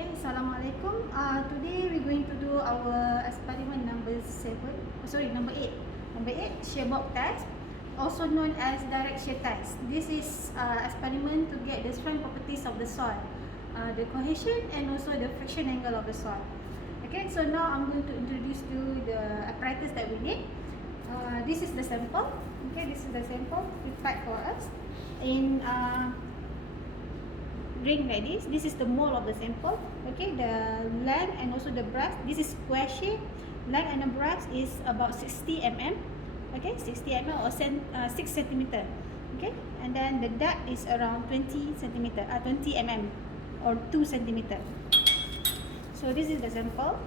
Okay, Assalamualaikum. Today we're going to do our experiment number 8. Number 8, shear bulk test, also known as direct shear test. This is experiment to get the strength properties of the soil, the cohesion and also the friction angle of the soil. Okay, so now I'm going to introduce you the apparatus that we need. This is the sample. Okay, this is the sample prepared for us in ring like this. This is the mold of the sample. Okay, the length and also the brush. This is square shape. Length and the brush is about 60 mm. Okay, 60 mm or 6 cm. Okay, and then the depth is around 20 cm, 20 mm or 2 cm. So this is the sample.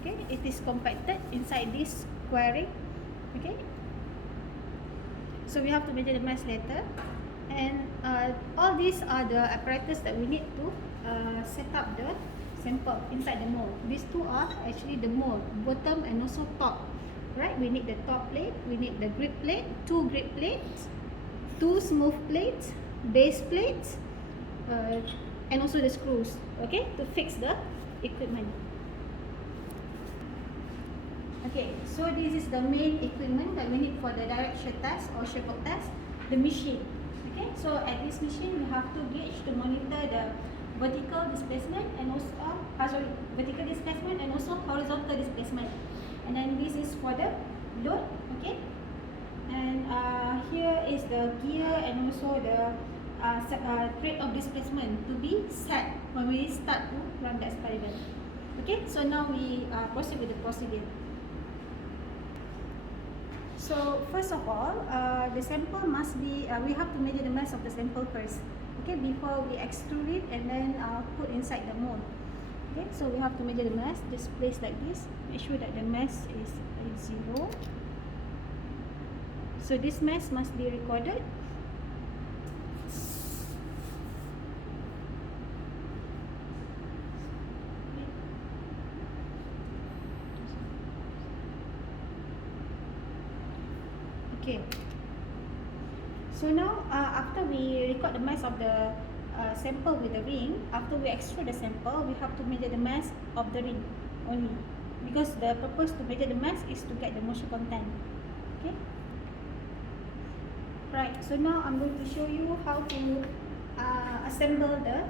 Okay, it is compacted inside this square ring. Okay, so we have to measure the mass later. And all these are the apparatus that we need to set up the sample inside the mold. These two are actually the mold, bottom and also top. Right? We need the top plate, we need the grip plate, 2 grip plates, 2 smooth plates, base plates, and also the screws. Okay, to fix the equipment. Okay, so this is the main equipment that we need for the direct shear test or shear bulk test, the machine. Okay, so at this machine we have 2 gauge to monitor the vertical displacement and also vertical displacement and also horizontal displacement. And then this is for the load. Okay, and here is the gear and also the rate of displacement to be set when we start to run the experiment. Okay, so now we proceed with the procedure. So first of all, the sample must be, we have to measure the mass of the sample first. Okay, before we extrude it and then put inside the mold. Okay, so we have to measure the mass, just place like this. Make sure that the mass is 0. So this mass must be recorded. Okay, so now after we record the mass of the sample with the ring, after we extrude the sample, we have to measure the mass of the ring only, because the purpose to measure the mass is to get the moisture content. Okay, right, so now I'm going to show you how to assemble the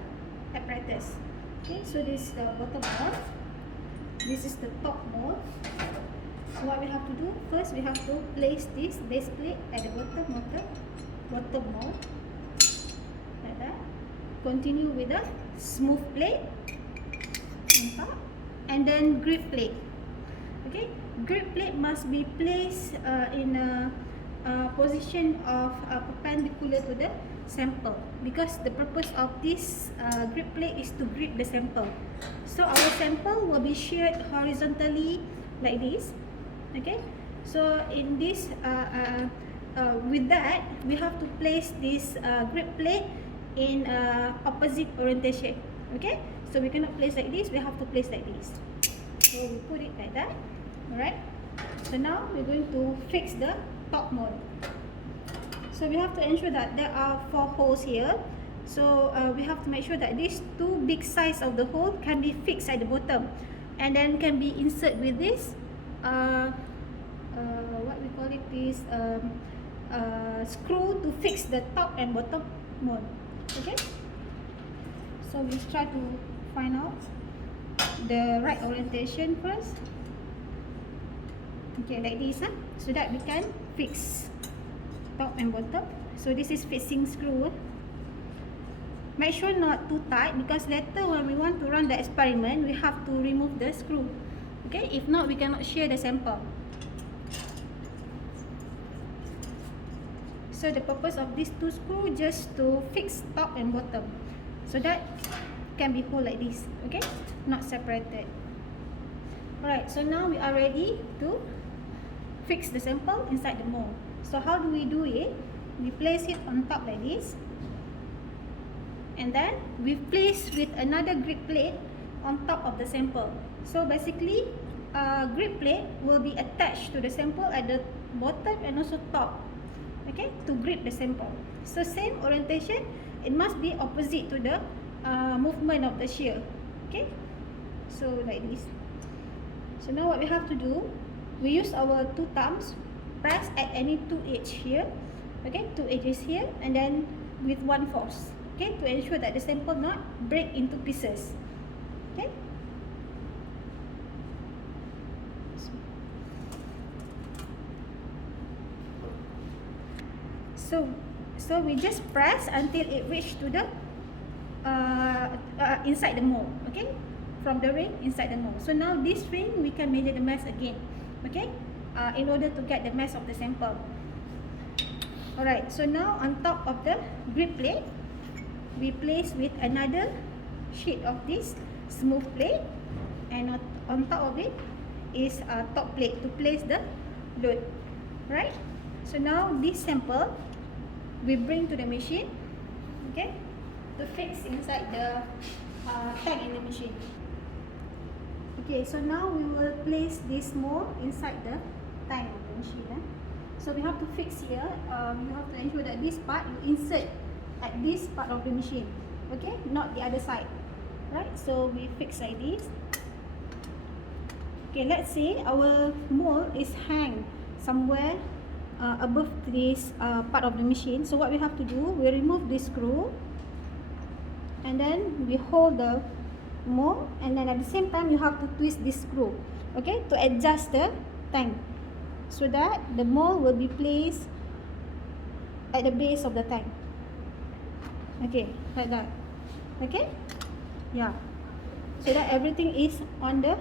apparatus. Okay, so this is the bottom mold, this is the top mold. So what we have to do, first we have to place this base plate at the bottom of the bottom mold, like that. Continue with the smooth plate on top, and then grip plate. Okay, grip plate must be placed in a position of perpendicular to the sample, because the purpose of this grip plate is to grip the sample. So our sample will be sheared horizontally like this. Okay, so in this with that we have to place this grip plate in opposite orientation. Okay, so we cannot place like this, we have to place like this. So we put it like that. Alright, so now we're going to fix the top mold. So we have to ensure that there are 4 holes here. So we have to make sure that these 2 big size of the hole can be fixed at the bottom, and then can be insert with this what we call it, this screw to fix the top and bottom mold. Okay, so we try to find out the right orientation first. Okay, like this, so that we can fix top and bottom. So this is fixing screw. Make sure not too tight, because later when we want to run the experiment, we have to remove the screw. Okay, if not we cannot shear the sample. So the purpose of these 2 screws just to fix top and bottom, so that can be hold like this. Okay, not separated. Alright, so now we are ready to fix the sample inside the mold. So how do we do it? We place it on top like this, and then we place with another grip plate on top of the sample. So basically, grip plate will be attached to the sample at the bottom and also top. Okay, to grip the sample. So same orientation, it must be opposite to the movement of the shear. Okay, so like this. So now what we have to do, we use our two thumbs, press at any two edge here, okay, two edges here, and then with one force, okay, to ensure that the sample not break into pieces. Okay. So we just press until it reach to the inside the mold, okay, from the ring inside the mold. So now this ring we can measure the mass again, okay, in order to get the mass of the sample. Alright, so now on top of the grip plate, we place with another sheet of this smooth plate, and on top of it is a top plate to place the load. Right, so now this sample we bring to the machine, okay, to fix inside the tank in the machine. Okay, so now we will place this mold inside the tank of the machine. So we have to fix here. You have to ensure that this part you insert at this part of the machine, okay, not the other side. Right, so we fix like this. Okay, let's say our mold is hang somewhere above this part of the machine. So what we have to do, we remove this screw, and then we hold the mold, and then at the same time you have to twist this screw, okay, to adjust the tank, so that the mold will be placed at the base of the tank. Okay, like that. Okay, yeah, so that everything is on the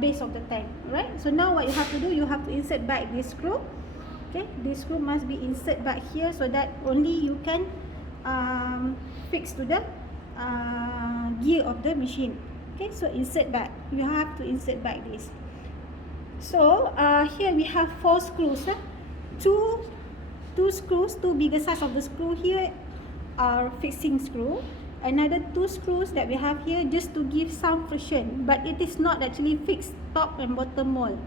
base of the tank. Right, so now what you have to do, you have to insert back this screw. Okay, this screw must be insert back here, so that only you can fix to the gear of the machine. Okay, so insert back, you have to insert back this. So here we have 4 screws. Two screws, two bigger size of the screw here are fixing screw. Another 2 screws that we have here just to give some friction, but it is not actually fixed top and bottom mold.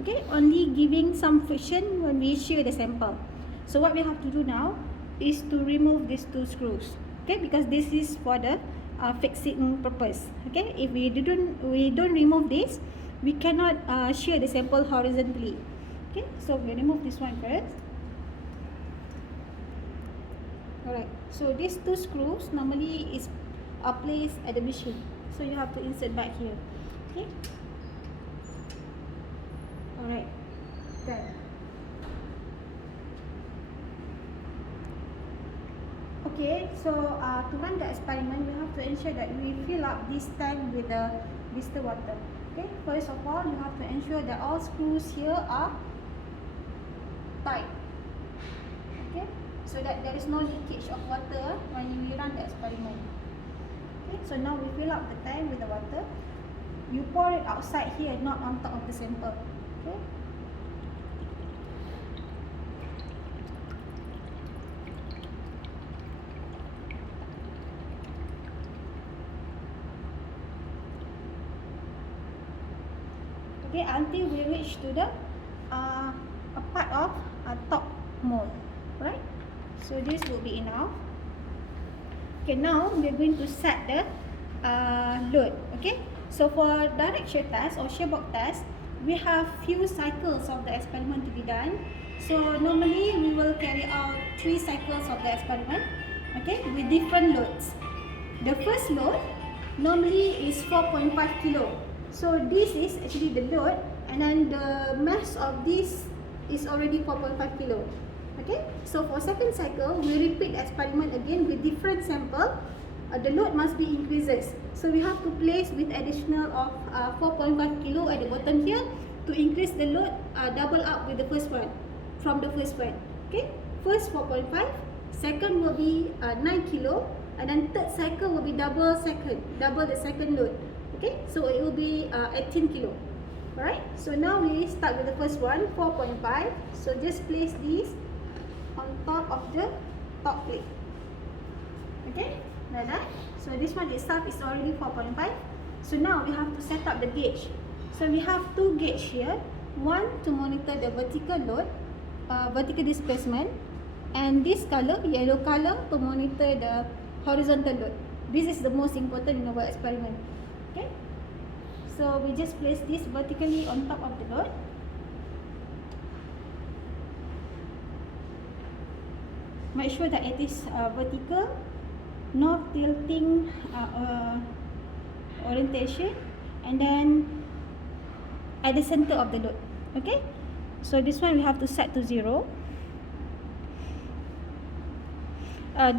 Okay, only giving some friction when we shear the sample. So what we have to do now is to remove these 2 screws. Okay, because this is for the fixing purpose. Okay, if we don't remove this, we cannot shear the sample horizontally. Okay, so we remove this one first. Alright, so these 2 screws normally is placed at the machine, so you have to insert back here. Okay. Alright, done. Okay, so to run the experiment, we have to ensure that we fill up this tank with the blister water. Okay, first of all, you have to ensure that all screws here are tight. Okay, so that there is no leakage of water when we run the experiment. Okay, so now we fill up the tank with the water. You pour it outside here, not on top of the sample. Okay. Okay, until we reach to the a part of top mold. Right, so this will be enough. Okay, now we are going to set the load. Okay, so for direct shear test or shear box test, we have few cycles of the experiment to be done. So normally we will carry out 3 cycles of the experiment, okay, with different loads. The first load normally is 4.5 kilo. So this is actually the load, and then the mass of this is already 4.5 kilo. Okay, so for second cycle, we repeat the experiment again with different sample. The load must be increases. So we have to place with additional of 4.5 kilo at the bottom here to increase the load, double up with the first one, from the first one. Okay, first 4.5, second will be 9 kilo, and then third cycle will be double the second load. Okay, so it will be 18 kilo. Alright, so now we start with the first one, 4.5. So just place this on top of the top plate. Okay, like that. So this one itself is already 4.5. So now we have to set up the gauge. So we have 2 gauge here. One to monitor the vertical load, vertical displacement, and this color, yellow color, to monitor the horizontal load. This is the most important in our experiment. Okay, so we just place this vertically on top of the load. Make sure that it is vertical, no tilting orientation, and then at the center of the load. Okay, so this one we have to set to 0.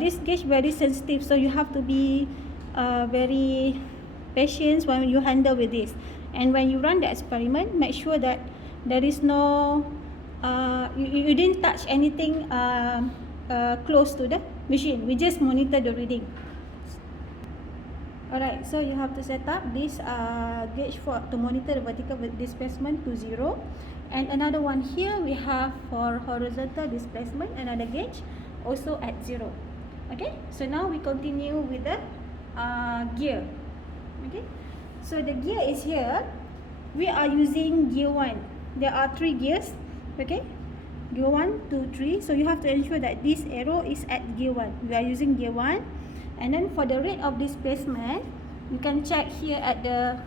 This gauge very sensitive, so you have to be very patient when you handle with this. And when you run the experiment, make sure that there is no you didn't touch anything close to the machine. We just monitor the reading. Alright, so you have to set up this gauge to monitor the vertical displacement to 0. And another one here we have for horizontal displacement, another gauge also at 0. Okay, so now we continue with the gear. Okay, so the gear is here. We are using gear 1. There are 3 gears. Okay, gear 1, 2, 3. So you have to ensure that this arrow is at gear 1. We are using gear 1. And then for the rate of displacement, you can check here at the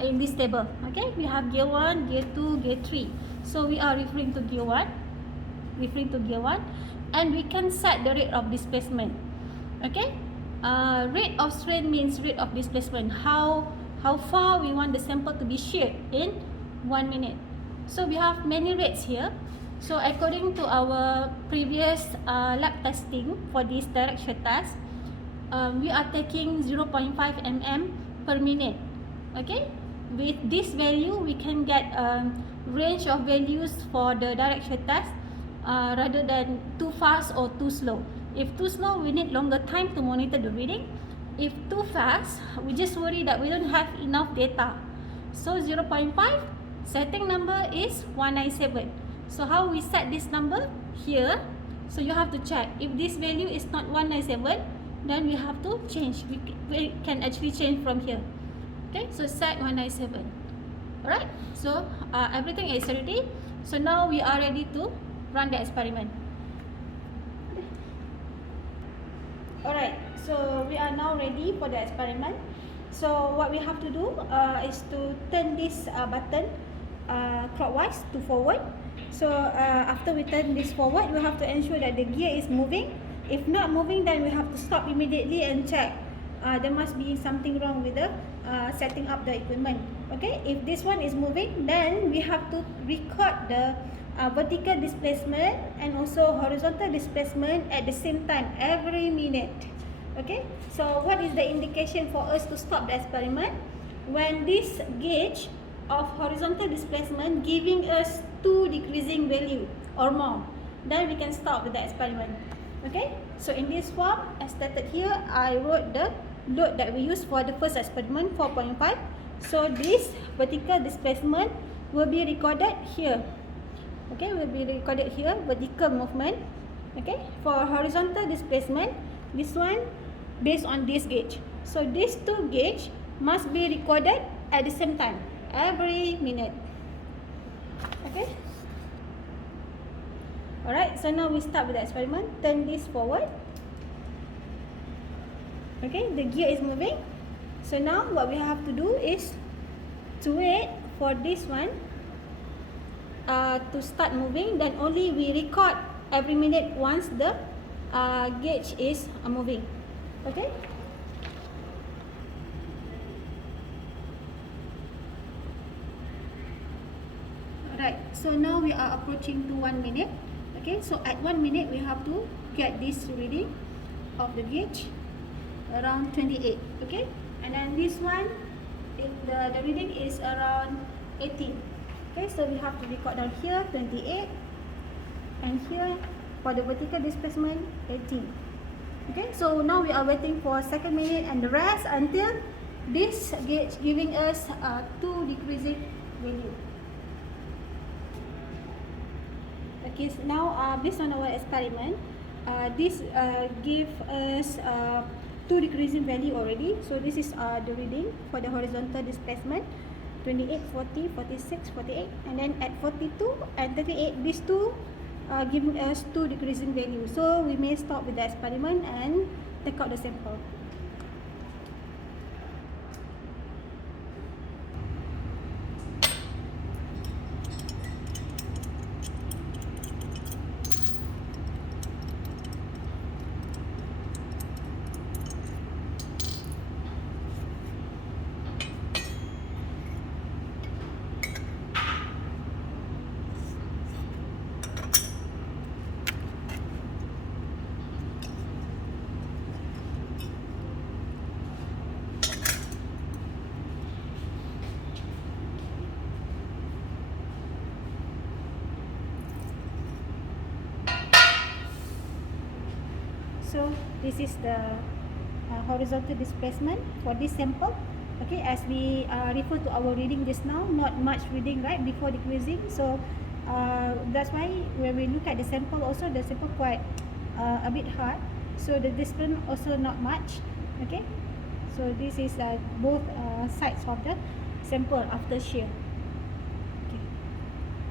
in this table. Okay, we have gear 1, gear 2, gear 3. So we are referring to gear 1. And we can set the rate of displacement. Okay, rate of strain means rate of displacement. How far we want the sample to be sheared in 1 minute. So we have many rates here. So according to our previous lab testing for this direct shear test, we are taking 0.5 mm per minute. Okay, with this value we can get a range of values for the direct shear test. Rather than too fast or too slow. If too slow, we need longer time to monitor the reading. If too fast, we just worry that we don't have enough data. So 0.5, setting number is 197. So how we set this number? Here. So you have to check. If this value is not 197, then we have to change. We can actually change from here. Okay, so set 197. Alright, so everything is ready. So now we are ready to run the experiment. Alright, so we are now ready for the experiment. So what we have to do is to turn this button clockwise to forward. So after we turn this forward, we have to ensure that the gear is moving. If not moving, then we have to stop immediately and check. There must be something wrong with the setting up the equipment. Okay, if this one is moving, then we have to record the vertical displacement and also horizontal displacement at the same time every minute. Okay, so what is the indication for us to stop the experiment? When this gauge of horizontal displacement giving us 2 decreasing value or more, then we can stop with the experiment. Okay, so in this form as stated here, I wrote the load that we use for the first experiment, 4.5. So this vertical displacement will be recorded here. Okay, will be recorded here, vertical movement. Okay, for horizontal displacement, this one based on this gauge. So these 2 gauge must be recorded at the same time every minute. Okay, alright, so now we start with the experiment. Turn this forward. Okay, the gear is moving. So now what we have to do is to wait for this one to start moving. Then only we record every minute once the gauge is moving. Okay, alright, so now we are approaching to 1 minute. Okay, so at 1 minute we have to get this reading of the gauge around 28. Okay, and then this one, the reading is around 18. Okay, so we have to record down here 28, and here for the vertical displacement 18. Okay, so now we are waiting for 2nd minute and the rest until this gauge giving us 2 decreasing value. Okay, so now based on our experiment, this give us 2 decreasing value already. So this is the reading for the horizontal displacement, 28, 40, 46, 48, and then at 42 and 38, these 2 giving us 2 decreasing value. So we may stop with the experiment and take out the sample. So this is the horizontal displacement for this sample. Okay, as we refer to our reading just now, not much reading right before decreasing. So that's why when we look at the sample also, the sample quite a bit hard. So the displacement also not much. Okay, so this is both sides of the sample after shear.